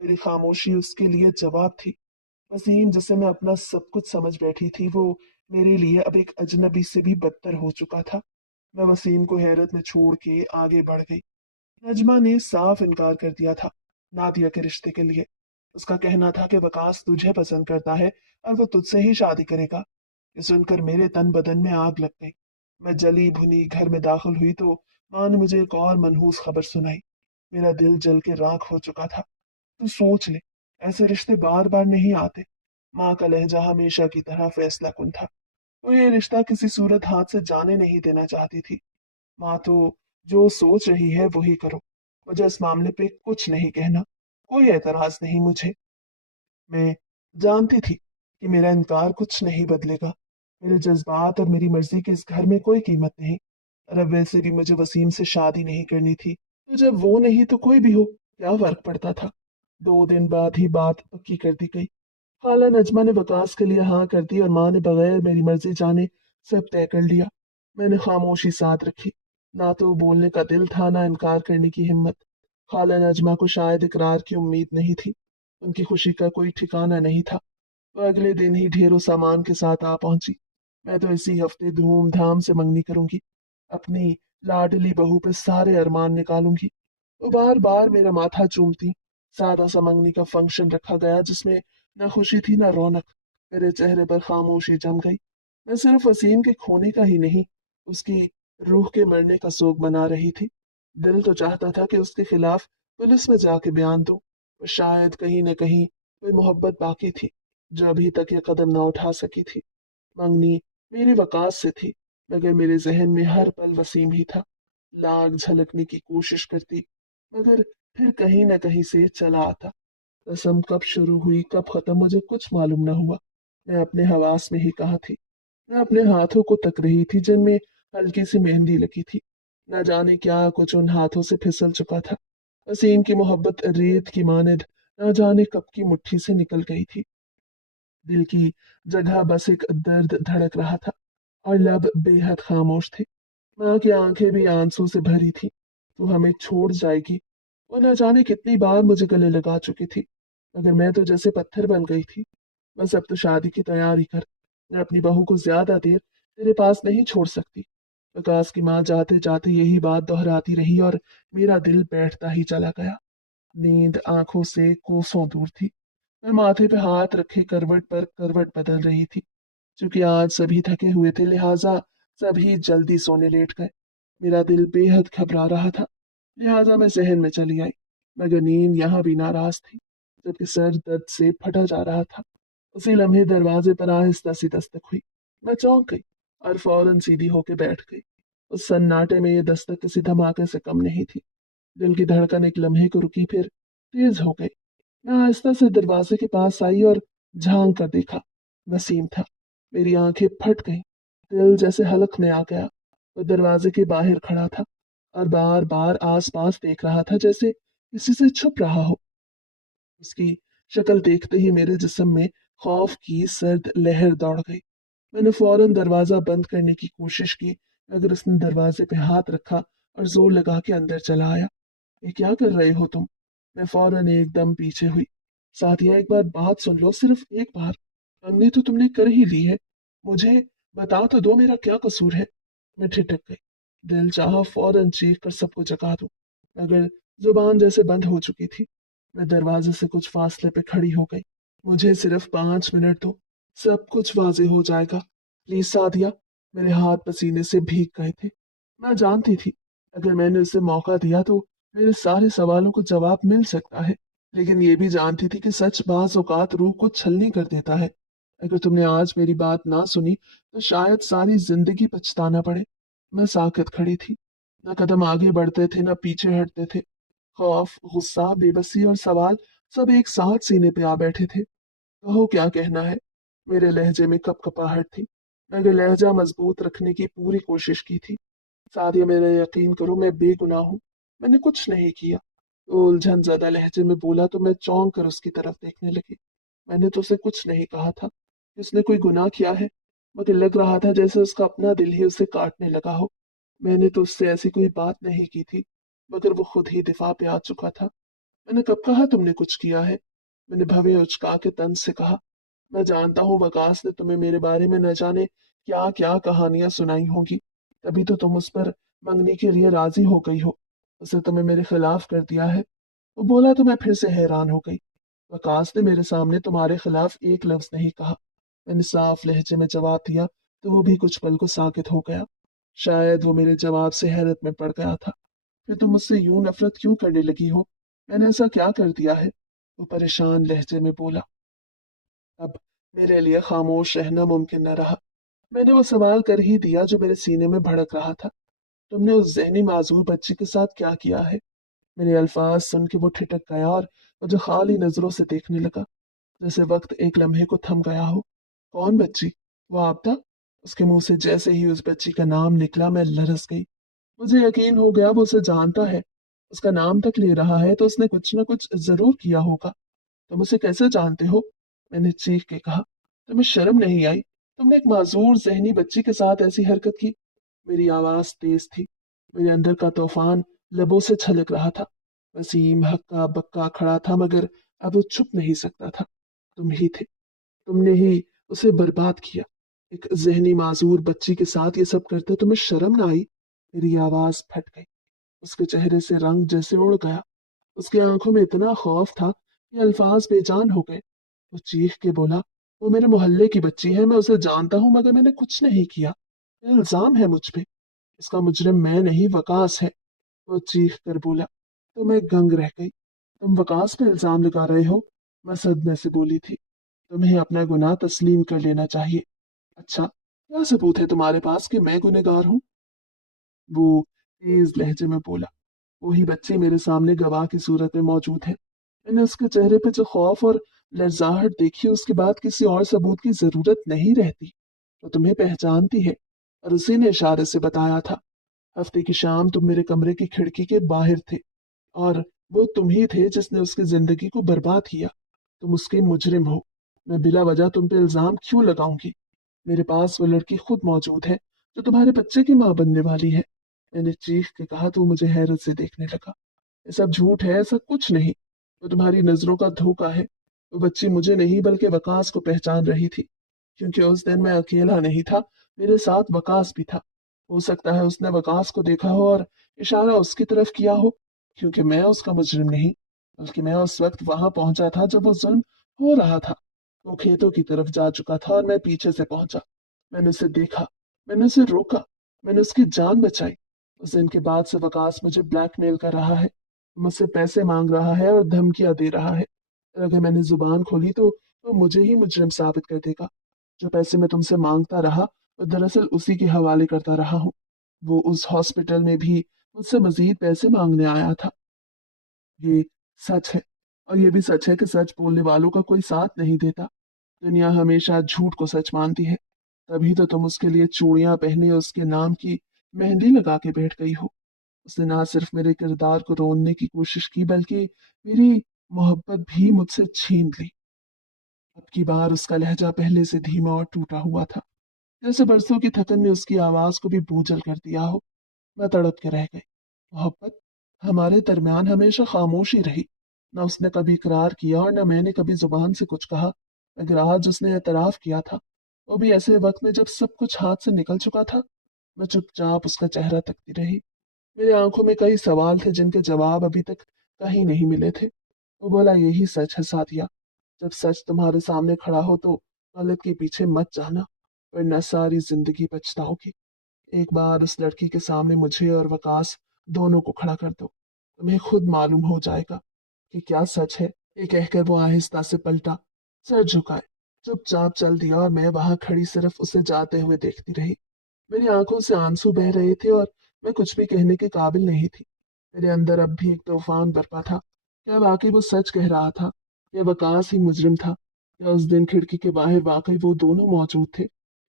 मेरी खामोशी उसके लिए जवाब थी। वसीम जिसे मैं अपना सब कुछ समझ बैठी थी, वो मेरे लिए अब एक अजनबी से भी बदतर हो चुका था। मैं वसीम को हैरत में छोड़ के आगे बढ़ गई। नजमा ने साफ इनकार कर दिया था नादिया के रिश्ते के लिए। उसका कहना था कि वकास तुझे पसंद करता है और वो तुझसे ही शादी करेगा। ये सुनकर मेरे तन बदन में आग लग गई। मैं जली भुनी घर में दाखिल हुई तो माँ ने मुझे एक और मनहूस खबर सुनाई। मेरा दिल जल के राख हो चुका था। तू सोच ले, ऐसे रिश्ते बार बार नहीं आते। माँ का लहजा हमेशा की तरह फैसला कुन था। वो ये रिश्ता किसी सूरत हाथ से जाने नहीं देना चाहती थी। माँ तो जो सोच रही है वही करो, मुझे इस मामले पे कुछ नहीं कहना, कोई एतराज नहीं मुझे। मैं जानती थी कि मेरा इनकार कुछ नहीं बदलेगा, मेरे जज्बात और मेरी मर्जी की इस घर में कोई कीमत नहीं। और अब वैसे भी मुझे वसीम से शादी नहीं करनी थी, तो जब वो नहीं तो कोई भी हो, क्या फर्क पड़ता था। 2 दिन बाद ही बात पक्की कर दी गई। खाला नजमा ने वकास के लिए हाँ कर दी और माँ ने बगैर मेरी मर्जी जाने सब तय कर लिया। मैंने खामोशी साथ रखी। ना तो बोलने का दिल था, ना इनकार करने की हिम्मत। खाला नजमा को शायद इकरार की उम्मीद नहीं थी। उनकी खुशी का कोई ठिकाना नहीं था। वो अगले दिन ही ढेरों सामान के साथ आ पहुंची। मैं तो इसी हफ्ते धूमधाम से मंगनी करूंगी। अपनी लाडली बहू पे सारे अरमान निकालूंगी। वो बार बार मेरा माथा चूमती। सादा सा मंगनी का फंक्शन रखा गया जिसमें न खुशी थी न रौनक। मेरे चेहरे पर खामोशी जम गई। मैं सिर्फ वसीम के खोने का ही नहीं, उसकी रूह के मरने का शोक मना रही थी। दिल तो चाहता था कि उसके खिलाफ पुलिस में जाके बयान दूं, पर शायद कहीं न कहीं कोई मोहब्बत बाकी थी जो अभी तक ये कदम ना उठा सकी थी। मंगनी मेरे वकास से थी, मगर मेरे जहन में हर पल वसीम ही था। लाग झलकने की कोशिश करती, मगर फिर कहीं न कहीं से चला आता। रस्म कब शुरू हुई कब खत्म मुझे कुछ मालूम न हुआ। मैं अपने हवास में ही कहाँ थी। मैं अपने हाथों को तक रही थी जिनमें हल्की सी मेहंदी लगी थी। न जाने क्या कुछ उन हाथों से फिसल चुका था। वसीम की मोहब्बत रेत की मानद न जाने कब की मुट्ठी से निकल गई थी। दिल की जगह बस एक दर्द धड़क रहा था और लब बेहद खामोश थे। माँ की आंखें भी आंसू से भरी थी। तू हमें छोड़ जाएगी, वो न जाने कितनी बार मुझे गले लगा चुकी थी, मगर मैं तो जैसे पत्थर बन गई थी। बस अब तो शादी की तैयारी कर। मैं अपनी बहू को ज्यादा देर तेरे पास नहीं छोड़ सकती। विकास की माँ जाते जाते यही बात दोहराती रही और मेरा दिल बैठता ही चला गया। नींद आंखों से कोसों दूर थी। मैं माथे पे हाथ रखे करवट पर करवट बदल रही थी। क्योंकि आज सभी थके हुए थे, लिहाजा सभी जल्दी सोने लेट गए। मेरा दिल बेहद घबरा रहा था, लिहाजा मैं जहन में चली आई, मगर नींद यहाँ भी नाराज थी। जबकि सर दर्द से फटा जा रहा था। उसी लम्हे दरवाजे पर आहिस्ता सी दस्तक हुई। मैं चौंक गई और फौरन सीधी होकर बैठ गई। उस सन्नाटे में ये दस्तक किसी धमाके से कम नहीं थी। दिल की धड़कन एक लम्हे को रुकी, फिर तेज हो गई। मैं आहिस्ता से दरवाजे के पास आई और झांक कर देखा। वसीम था। मेरी आंखें फट गईं। दिल जैसे हलक में आ गया। वो दरवाजे के बाहर खड़ा था और बार बार आस पास देख रहा था, जैसे किसी से छुप रहा हो। उसकी शक्ल देखते ही मेरे जिस्म में खौफ की सर्द लहर दौड़ गई। मैंने फौरन दरवाजा बंद करने की कोशिश की, मगर उसने दरवाजे पे हाथ रखा और जोर लगा के अंदर चला आया। ये क्या कर रहे हो तुम? मैं फौरन एकदम पीछे हुई। साथिया, एक बार बात सुन लो, सिर्फ एक बार। मंगनी तो तुमने कर ही ली है, मुझे बता तो दो मेरा क्या कसूर है। मैं ठिठक गई। दिल चाहा फौरन चीख कर सबको जगा दूं, मगर जुबान जैसे बंद हो चुकी थी। मैं दरवाजे से कुछ फासले पे खड़ी हो गई। मुझे सिर्फ 5 मिनट दो, सब कुछ वाजे हो जाएगा। प्लीज सादिया। मेरे हाथ पसीने से भीग गए थे। मैं जानती थी अगर मैंने उसे मौका दिया तो मेरे सारे सवालों को जवाब मिल सकता है, लेकिन ये भी जानती थी कि सच बाज औकात रूह को छलनी कर देता है। अगर तुमने आज मेरी बात ना सुनी तो शायद सारी जिंदगी पछताना पड़े। मैं साकत खड़ी थी। न कदम आगे बढ़ते थे न पीछे हटते थे। खौफ, गुस्सा, बेबसी और सवाल सब एक साथ सीने पे आ बैठे थे। कहो क्या कहना है। मेरे लहजे में कपकपाहट थी, मगर लहजा मजबूत रखने की पूरी कोशिश की थी। सादिया, मेरा यकीन करो, मैं बेगुनाह हूँ। मैंने कुछ नहीं किया। वो उलझन ज्यादा लहजे में बोला तो मैं चौंक कर उसकी तरफ देखने लगी। मैंने तो उसे कुछ नहीं कहा था कि उसने कोई गुनाह किया है, मगर लग रहा था जैसे उसका अपना दिल ही उसे काटने लगा हो। मैंने तो उससे ऐसी कोई बात नहीं की थी, मगर वो खुद ही दिफा पे आ चुका था। मैंने कब कहा तुमने कुछ किया है? मैंने भवें उचका के तंज से कहा। मैं जानता हूँ वकास ने तुम्हें मेरे बारे में न जाने क्या क्या कहानियां सुनाई होंगी, तभी तो तुम उस पर मंगनी के लिए राजी हो गई हो। उसे तुम्हें मेरे खिलाफ कर दिया है। वो बोला तो मैं फिर से हैरान हो गई। वकास ने मेरे सामने तुम्हारे खिलाफ एक लफ्ज नहीं कहा। मैंने साफ लहजे में जवाब दिया तो वो भी कुछ पल को साकित हो गया। शायद वो मेरे जवाब से हैरत में पड़ गया था। फिर तुम मुझसे यूं नफरत क्यों करने लगी हो? मैंने ऐसा क्या कर दिया है? वो परेशान लहजे में बोला। अब मेरे लिए खामोश रहना मुमकिन न रहा। मैंने वो सवाल कर ही दिया जो मेरे सीने में भड़क रहा था। तुमने उस जहनी माजूर बच्ची के साथ क्या किया है? मेरे अल्फाज सुन के वो ठिठक गया और मुझे खाली नजरों से देखने लगा, जैसे वक्त एक लम्हे को थम गया हो। कौन बच्ची? वो आपदा? उसके मुंह से जैसे ही उस बच्ची का नाम निकला मैं लरस गई। मुझे यकीन हो गया वो उसे जानता है। उसका नाम तक ले रहा है तो उसने कुछ न कुछ जरूर किया होगा। तुम उसे कैसे जानते हो? मैंने चीख के कहा। तुम्हें शर्म नहीं आई? तुमने एक मासूर जहनी बच्ची के साथ ऐसी हरकत की। मेरी आवाज तेज थी। मेरे अंदर का तूफान लबों से छलक रहा था। वसीम हक्का बक्का खड़ा था मगर अब वो छुप नहीं सकता था। तुम ही थे। तुमने ही उसे बर्बाद किया। एक जहनी मासूर बच्ची के साथ ये सब करते तुम्हें शर्म ना आई? मेरी आवाज फट गई। उसके चेहरे से रंग जैसे उड़ गया। उसकी आंखों में इतना खौफ था कि अल्फाज बेजान हो गए। वो चीख के बोला, वो मेरे मोहल्ले की बच्ची है, मैं उसे जानता हूँ मगर मैंने कुछ नहीं किया। ये इल्जाम है मुझ पे। इसका मुजरिम मैं नहीं वकास है। वो चीख कर बोला। तो मैं गंग रह गई। तुम वकास पे इल्जाम लगा रहे हो? मैं सदमे से बोली थी। तुम्हें अपना गुनाह तस्लीम कर लेना चाहिए। अच्छा, क्या सबूत है तुम्हारे पास कि मैं गुनहगार हूँ? वो तेज लहजे में बोला। वही बच्ची मेरे सामने गवाह की सूरत में मौजूद है। मैंने उसके चेहरे पे जो खौफ और लर्जाहट देखी उसके बाद किसी और सबूत की जरूरत नहीं रहती। वो तुम्हें पहचानती है और उसी ने इशारे से बताया था। हफ्ते की शाम तुम मेरे कमरे की खिड़की के बाहर थे और वो तुम ही थे जिसने उसकी जिंदगी को बर्बाद किया। तुम उसके मुजरिम हो। मैं बिला वजह तुम पे इल्जाम क्यों लगाऊंगी? मेरे पास वो लड़की खुद मौजूद है जो तुम्हारे बच्चे की माँ बनने वाली है। मैंने चीख के कहा तो मुझे हैरत से देखने लगा। ये सब झूठ है, ऐसा कुछ नहीं। वो तुम्हारी नजरों का धोखा है। वो बच्ची मुझे नहीं बल्कि वकास को पहचान रही थी, क्योंकि उस दिन मैं अकेला नहीं था, मेरे साथ वकास भी था। हो सकता है उसने वकास को देखा हो और इशारा उसकी तरफ किया हो, क्योंकि मैं उसका मुजरिम नहीं, बल्कि मैं उस वक्त वहां पहुंचा था जब वो जुल्म हो रहा था। वो खेतों की तरफ जा चुका था और मैं पीछे से पहुंचा। मैंने उसे देखा, मैंने उसे रोका, मैंने उसकी जान बचाई। उस दिन के बाद से वकास मुझे ब्लैकमेल कर रहा है, मुझसे पैसे मांग रहा है और धमकियां दे रहा है। और अगर मैंने जुबान खोली तो मुझे ही मुजरिम साबित कर देगा। जो पैसे मैं तुमसे मांगता रहा वो दरअसल उसी के हवाले करता रहा हूँ। वो उस हॉस्पिटल में भी मुझसे मजीद पैसे मांगने आया था। ये सच है। और ये भी सच है कि सच बोलने वालों का कोई साथ नहीं देता। दुनिया हमेशा झूठ को सच मानती है। तभी तो तुम उसके लिए चूड़ियां पहने और उसके नाम की मेहंदी लगा के बैठ गई हो। उसने ना सिर्फ मेरे किरदार को रोनने की कोशिश की बल्कि मेरी मोहब्बत भी मुझसे छीन ली। अब की बार उसका लहजा पहले से धीमा और टूटा हुआ था, जैसे बरसों की थकन ने उसकी आवाज को भी बोझल कर दिया हो। मैं तड़प के रह गई। मोहब्बत, हमारे दरमियान हमेशा खामोशी रही। न उसने कभी इकरार किया और न मैंने कभी जुबान से कुछ कहा, मगर आज उसने एतराफ किया था, वो भी ऐसे वक्त में जब सब कुछ हाथ से निकल चुका था। मैं चुपचाप उसका चेहरा तकती रही। मेरी आंखों में कई सवाल थे जिनके जवाब अभी तक कहीं नहीं मिले थे। वो बोला, यही सच है सादिया। जब सच तुम्हारे सामने खड़ा हो तो गलत के पीछे मत जाना, वरना सारी जिंदगी पछताओगी। एक बार उस लड़की के सामने मुझे और वकास दोनों को खड़ा कर दो, तुम्हें खुद मालूम हो जाएगा कि क्या सच है। ये कहकर वो आहिस्ता से पलटा, सर झुकाए, चुपचाप चल दिया और मैं वहां खड़ी सिर्फ उसे जाते हुए देखती रही। मेरी आंखों से आंसू बह रहे थे और मैं कुछ भी कहने के काबिल नहीं थी। मेरे अंदर अब भी एक तूफान बरपा था। क्या वाकई वो सच कह रहा था? या वकास ही मुजरिम था? या उस दिन खिड़की के बाहर वाकई वो दोनों मौजूद थे?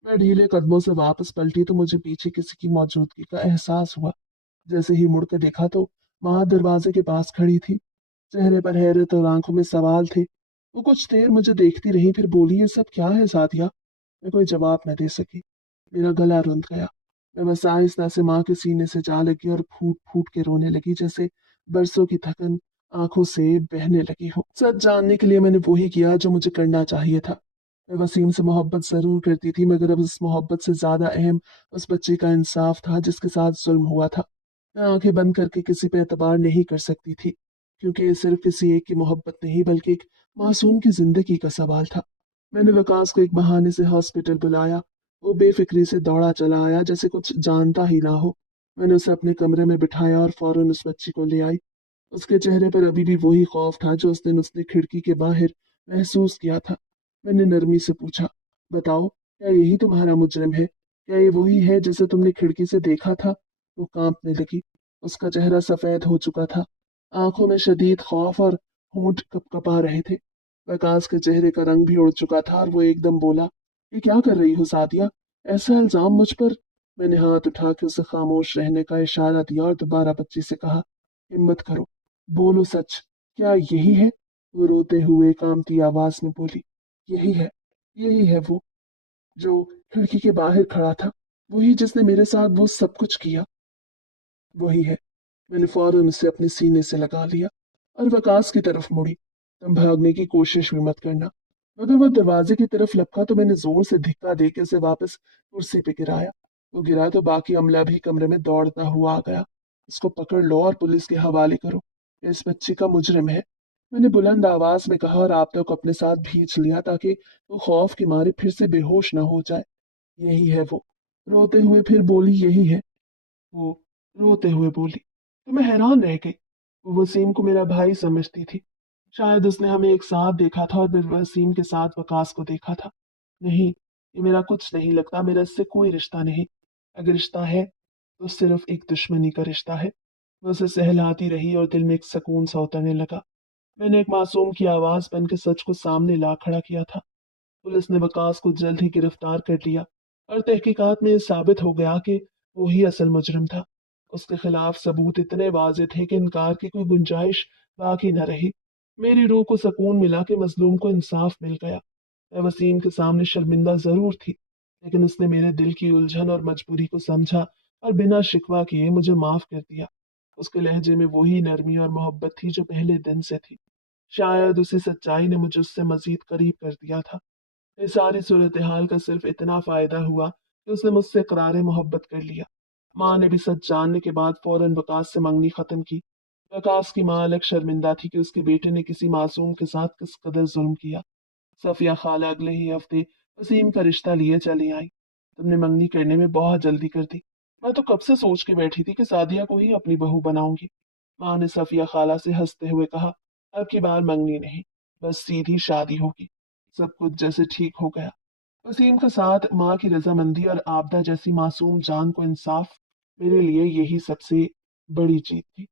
मैं ढीले कदमों से वापस पलटी तो मुझे पीछे किसी की मौजूदगी का एहसास हुआ। जैसे ही मुड़ कर देखा तो माँ दरवाजे के पास खड़ी थी। चेहरे पर हैरत और आंखों में सवाल थे। वो कुछ देर मुझे देखती रही, फिर बोली, ये सब क्या है सादिया? मैं कोई जवाब न दे सकी। मेरा गला रुंध गया। मैं बस आहिस्ता से माँ के सीने से जा लगी और फूट फूट के रोने लगी, जैसे बरसों की थकन आंखों से बहने लगी हो। सच जानने के लिए मैंने वही किया जो मुझे करना चाहिए था। मैं वसीम से मोहब्बत जरूर करती थी, मगर अब उस मोहब्बत से ज्यादा अहम उस बच्चे का इंसाफ था जिसके साथ जुल्म हुआ था। मैं आंखें बंद करके किसी पे एतबार नहीं कर सकती थी, क्योंकि ये सिर्फ किसी एक की मोहब्बत नहीं बल्कि एक मासूम की जिंदगी का सवाल था। मैंने विकास को एक बहाने से हॉस्पिटल बुलाया। वो बेफिक्री से दौड़ा चला आया, जैसे कुछ जानता ही ना हो। मैंने उसे अपने कमरे में बिठाया और फौरन उस बच्ची को ले आई। उसके चेहरे पर अभी भी वही खौफ था जो उस दिन उसने खिड़की के बाहर महसूस किया था। मैंने नरमी से पूछा, बताओ, क्या यही तुम्हारा मुजरिम है? क्या ये वही है जिसे तुमने खिड़की से देखा था? वो कांपने लगी। उसका चेहरा सफेद हो चुका था। आंखों में शदीद खौफ और होंठ कपकपा रहे थे। विकास के चेहरे का रंग भी उड़ चुका था और वो एकदम बोला, ये क्या कर रही हो सादिया? ऐसा इल्जाम मुझ पर? मैंने हाथ उठा के उसे खामोश रहने का इशारा दिया और दोबारा बच्ची से कहा, हिम्मत करो, बोलो सच, क्या यही है? वो रोते हुए कांपती आवाज में बोली, यही है वो जो खिड़की के बाहर खड़ा था, वही जिसने मेरे साथ वो सब कुछ किया, वही है। मैंने फौरन उसे अपने सीने से लगा लिया और वकास की तरफ मुड़ी। तुम भागने की कोशिश भी मत करना। मगर वो दरवाजे की तरफ लपका तो मैंने जोर से धिक्का दे के उसे वापस कुर्सी पे गिराया। वो गिरा तो बाकी अमला भी कमरे में दौड़ता हुआ आ गया। इसको पकड़ लो और पुलिस के हवाले करो, इस बच्ची का मुजरिम है। मैंने बुलंद आवाज में कहा और आपदा को अपने साथ भींच लिया ताकि वो खौफ के मारे फिर से बेहोश न हो जाए। यही है वो, रोते हुए फिर बोली, यही है वो, रोते हुए बोली। तो मैं हैरान रह गई। वो वसीम को मेरा भाई समझती थी। शायद उसने हमें एक साथ देखा था और फिर वसीम के साथ वकास को देखा था। नहीं, ये मेरा कुछ नहीं लगता, मेरा इससे कोई रिश्ता नहीं। अगर रिश्ता है तो सिर्फ एक दुश्मनी का रिश्ता है। मैं उसे सहलाती रही और दिल में एक सुकून सा उतरने लगा। मैंने एक मासूम की आवाज बन के सच को सामने ला खड़ा किया था। पुलिस ने वकास को जल्द ही गिरफ्तार कर लिया और तहकीकात में साबित हो गया कि वो ही असल मुजरिम था। उसके खिलाफ सबूत इतने वाजे थे कि इनकार की कोई गुंजाइश बाकी न रही। मेरी रूह को सुकून मिला कि मजलूम को इंसाफ मिल गया। मैं वसीम के सामने शर्मिंदा जरूर थी, लेकिन उसने मेरे दिल की उलझन और मजबूरी को समझा और बिना शिकवा किए मुझे माफ कर दिया। उसके लहजे में वही नरमी और मोहब्बत थी जो पहले दिन से थी। शायद उसी सच्चाई ने मुझे उससे मजीद करीब कर दिया था। इस सारी सूरत हाल का सिर्फ इतना फायदा हुआ कि उसने मुझसे करार मोहब्बत कर लिया। माँ ने भी सच जानने के बाद फौरन वकास से मंगनी खत्म की। वकास की माँ अलग शर्मिंदा थी कि उसके बेटे ने किसी मासूम के साथ किस कदर जुल्म किया। सफिया खाला अगले ही हफ्ते वसीम का रिश्ता लिए चली आई। तुमने मंगनी करने में बहुत जल्दी कर दी। मैं तो कब से सोच के बैठी थी कि सादिया को ही अपनी बहू बनाऊंगी। माँ ने सफिया खाला से हंसते हुए कहा, अब की बार मंगनी नहीं, बस सीधी शादी होगी। सब कुछ जैसे ठीक हो गया। वसीम का साथ, माँ की रजामंदी और आपदा जैसी मासूम जान को इंसाफ, मेरे लिए यही सबसे बड़ी जीत थी।